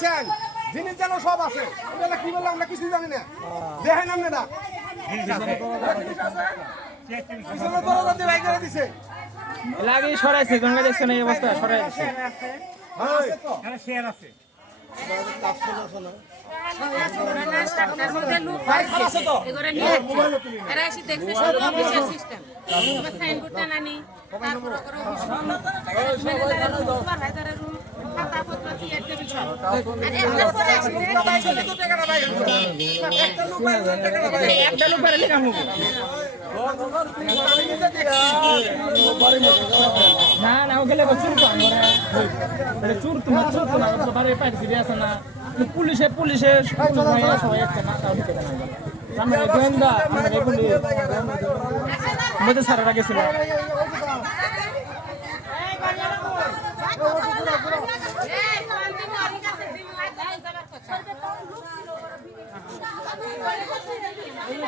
দেখেন জিনিস যেন সব আছে এটা কি বললাম আমরা কিছু জানি না দেখেন পিছনে দরজা দিয়ে করে দিছে সরাইছে গঙ্গা দেখছেন এই অবস্থা সরাই সব অফিসের সিস্টেম না না ও গেলে চুর তো আমরা। চুর তোমার চুর তো না বাড়ি পাইছি আছে না। পুলিশে পুলিশে সবাই একটা তাও ঢুকে না আমরা। গোয়েন্দা, আমরা সারা গেছিল এই শান্তি মারি কাছে দিন লাইতে যাবার কথা না না মানুষ সালামান কেবল পলালো এদিন ছিলে ছিলিতে পলাই গেছে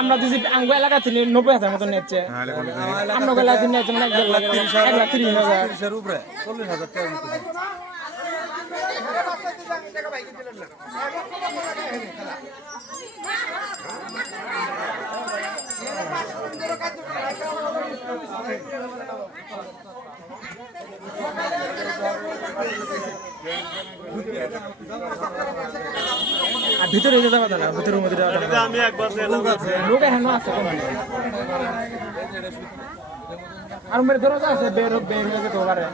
আমরা যদি আঙ্গু এলাকা থেকে নব্বই হাজার মতো নিচ্ছে আমরা এলাকা থেকে নিচ্ছে মানে এক লাখ এক লাখ তিরিশ হাজার আর ভিতরে যেতে পারতো না ভিতরের মধ্যে আমি একবার লোক এখনও আছে। আর মেরে দরজা আছে বের বের হয়ে যেতে পারে।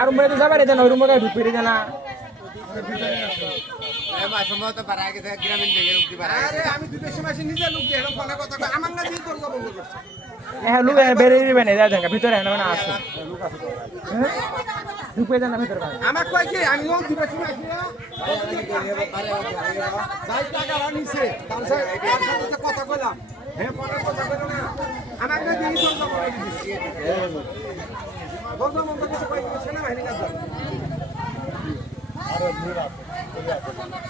আর মেরে তো যাবার দেন ওই রুমে ঢুকিয়ে দেয় হ্যাঁ লোক বেরিয়ে দিবে না যায় দেখা ভিতরে আছে। হ্যাঁ? ঢুকিয়ে দেন না ভিতরে আমার কয় কি আমি ও বিদেশি মাসে যাই টাকা নিছে তার সাথে কথা কইলাম। হে ফোনে কথা কইলো না। আমার দিয়ে করে দিছে বন্ধ বন্ধ কিছু কই সেনা কাজ 村と村と村